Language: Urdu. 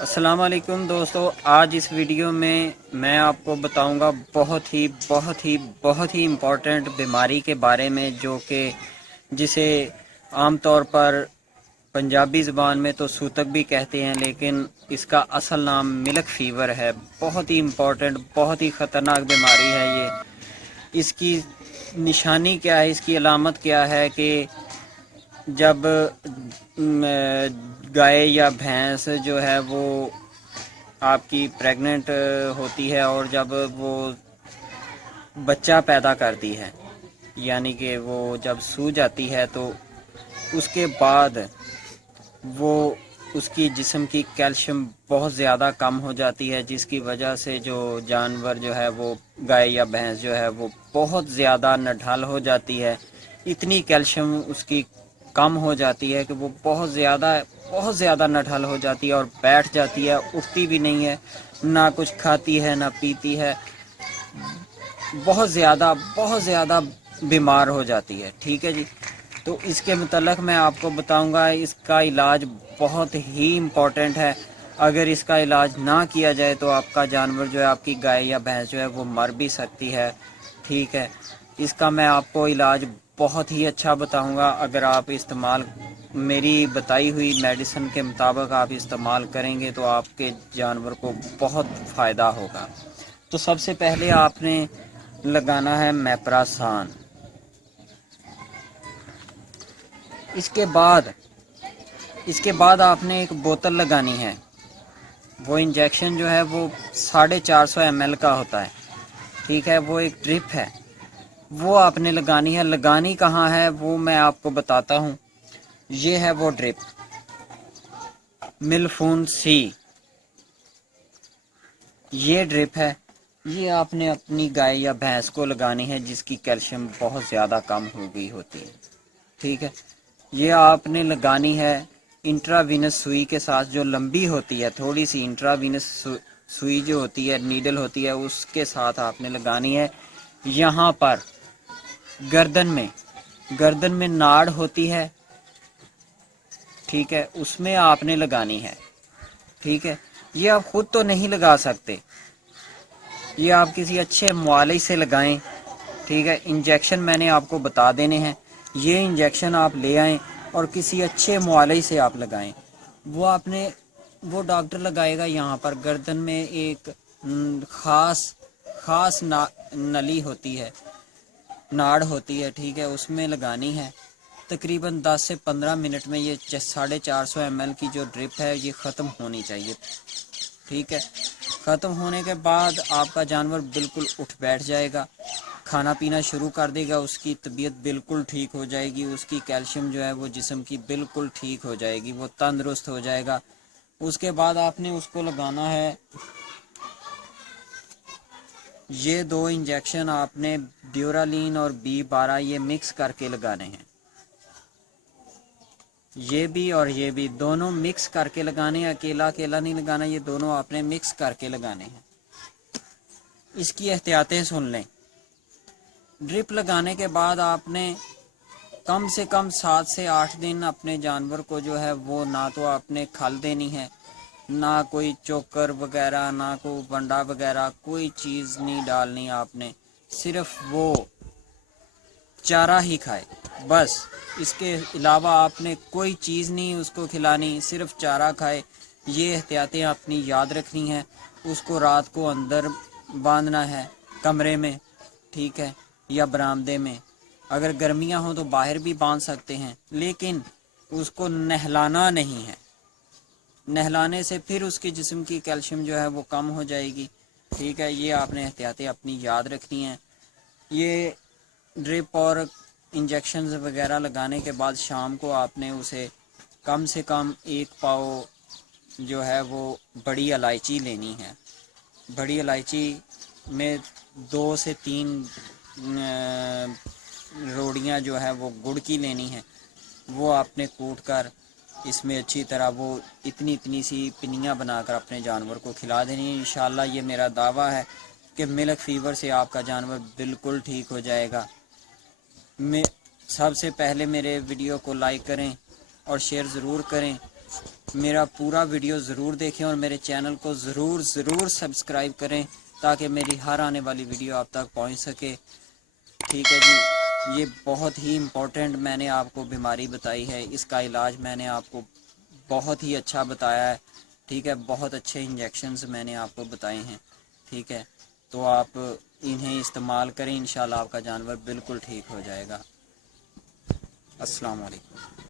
السلام علیکم دوستو، آج اس ویڈیو میں آپ کو بتاؤں گا بہت ہی امپورٹنٹ بیماری کے بارے میں، جو کہ جسے عام طور پر پنجابی زبان میں تو سوتک بھی کہتے ہیں، لیکن اس کا اصل نام ملک فیور ہے۔ بہت ہی امپورٹنٹ، بہت ہی خطرناک بیماری ہے یہ۔ اس کی نشانی کیا ہے، اس کی علامت کیا ہے کہ جب گائے یا بھینس جو ہے وہ آپ کی پریگننٹ ہوتی ہے اور جب وہ بچہ پیدا کرتی ہے، یعنی کہ وہ جب سو جاتی ہے، تو اس کے بعد وہ اس کی جسم کی کیلشیم بہت زیادہ کم ہو جاتی ہے، جس کی وجہ سے جو جانور جو ہے وہ گائے یا بھینس جو ہے وہ بہت زیادہ نڈھال ہو جاتی ہے۔ اتنی کیلشیم اس کی کم ہو جاتی ہے کہ وہ بہت زیادہ نڈھال ہو جاتی ہے اور بیٹھ جاتی ہے، اٹھتی بھی نہیں ہے، نہ کچھ کھاتی ہے نہ پیتی ہے، بہت زیادہ بیمار ہو جاتی ہے۔ ٹھیک ہے جی، تو اس کے متعلق میں آپ کو بتاؤں گا۔ اس کا علاج بہت ہی امپورٹنٹ ہے۔ اگر اس کا علاج نہ کیا جائے تو آپ کا جانور جو ہے، آپ کی گائے یا بھینس جو ہے وہ مر بھی سکتی ہے۔ ٹھیک ہے، اس کا میں آپ کو علاج بہت ہی اچھا بتاؤں گا۔ اگر آپ میری بتائی ہوئی میڈیسن کے مطابق آپ استعمال کریں گے تو آپ کے جانور کو بہت فائدہ ہوگا۔ تو سب سے پہلے آپ نے لگانا ہے میپراسان۔ اس کے بعد آپ نے ایک بوتل لگانی ہے۔ وہ انجیکشن جو ہے وہ 450 ml کا ہوتا ہے۔ ٹھیک ہے، وہ ایک ڈرپ ہے، وہ آپ نے لگانی ہے۔ لگانی کہاں ہے وہ میں آپ کو بتاتا ہوں۔ یہ ہے وہ ڈرپ، ملفون سی، یہ ڈرپ ہے۔ یہ آپ نے اپنی گائے یا بھینس کو لگانی ہے جس کی کیلشیم بہت زیادہ کم ہو گئی ہوتی ہے۔ ٹھیک ہے، یہ آپ نے لگانی ہے انٹراوینس سوئی کے ساتھ، جو لمبی ہوتی ہے تھوڑی سی۔ انٹراوینس سوئی جو ہوتی ہے، نیڈل ہوتی ہے، اس کے ساتھ آپ نے لگانی ہے یہاں پر گردن میں ناڑ ہوتی ہے۔ ٹھیک ہے، اس میں آپ نے لگانی ہے۔ ٹھیک ہے، یہ آپ خود تو نہیں لگا سکتے، یہ آپ کسی اچھے معالج سے لگائیں۔ ٹھیک ہے، انجیکشن میں نے آپ کو بتا دینے ہیں۔ یہ انجیکشن آپ لے آئیں اور کسی اچھے معالج سے آپ لگائیں۔ وہ ڈاکٹر لگائے گا یہاں پر گردن میں ایک خاص نلی ہوتی ہے، ناڑ ہوتی ہے۔ ٹھیک ہے، اس میں لگانی ہے۔ تقریباً 10 سے 15 منٹ میں یہ 450 ml کی جو ڈرپ ہے یہ ختم ہونی چاہیے۔ ٹھیک ہے، ختم ہونے کے بعد آپ کا جانور بالکل اٹھ بیٹھ جائے گا، کھانا پینا شروع کر دے گا، اس کی طبیعت بالکل ٹھیک ہو جائے گی، اس کی کیلشیم جو ہے وہ جسم کی بالکل ٹھیک ہو جائے گی، وہ تندرست ہو جائے گا۔ اس کے بعد آپ نے اس کو لگانا ہے یہ 2 انجیکشن، آپ نے ڈیورالین اور B12 یہ مکس کر کے لگانے ہیں۔ یہ بھی اور یہ بھی دونوں مکس کر کے لگانے ہیں، اکیلا نہیں لگانا، یہ دونوں آپ نے مکس کر کے لگانے ہیں۔ اس کی احتیاطیں سن لیں۔ ڈرپ لگانے کے بعد آپ نے کم سے کم 7 سے 8 دن اپنے جانور کو جو ہے وہ نہ تو آپ نے کھل دینی ہے، نہ کوئی چوکر وغیرہ، نہ کوئی بنڈا وغیرہ، کوئی چیز نہیں ڈالنی آپ نے، صرف وہ چارہ ہی کھائے بس۔ اس کے علاوہ آپ نے کوئی چیز نہیں اس کو کھلانی، صرف چارہ کھائے۔ یہ احتیاطیں اپنی یاد رکھنی ہے۔ اس کو رات کو اندر باندھنا ہے کمرے میں، ٹھیک ہے، یا برآمدے میں۔ اگر گرمیاں ہوں تو باہر بھی باندھ سکتے ہیں، لیکن اس کو نہلانا نہیں ہے۔ نہلانے سے پھر اس کے جسم کی کیلشیم جو ہے وہ کم ہو جائے گی۔ ٹھیک ہے، یہ آپ نے احتیاطیں اپنی یاد رکھنی ہیں۔ یہ ڈرپ اور انجیکشنز وغیرہ لگانے کے بعد شام کو آپ نے اسے کم سے کم 1 پاؤ جو ہے وہ بڑی الائچی لینی ہے۔ بڑی الائچی میں 2 سے 3 روڑیاں جو ہے وہ گڑ کی لینی ہیں، وہ آپ نے کوٹ کر اس میں اچھی طرح وہ اتنی سی پنیاں بنا کر اپنے جانور کو کھلا دینی ہے۔ انشاءاللہ یہ میرا دعویٰ ہے کہ ملک فیور سے آپ کا جانور بالکل ٹھیک ہو جائے گا۔ سب سے پہلے میرے ویڈیو کو لائک کریں اور شیئر ضرور کریں، میرا پورا ویڈیو ضرور دیکھیں اور میرے چینل کو ضرور سبسکرائب کریں تاکہ میری ہر آنے والی ویڈیو آپ تک پہنچ سکے. ٹھیک ہے جی. یہ بہت ہی امپورٹنٹ میں نے آپ کو بیماری بتائی ہے. اس کا علاج میں نے آپ کو بہت ہی اچھا بتایا ہے. ٹھیک ہے, بہت اچھے انجیکشنز میں نے آپ کو بتائے ہیں. ٹھیک ہے, تو آپ انہیں استعمال کریں, انشاءاللہ آپ کا جانور بالکل ٹھیک ہو جائے گا. السلام علیکم.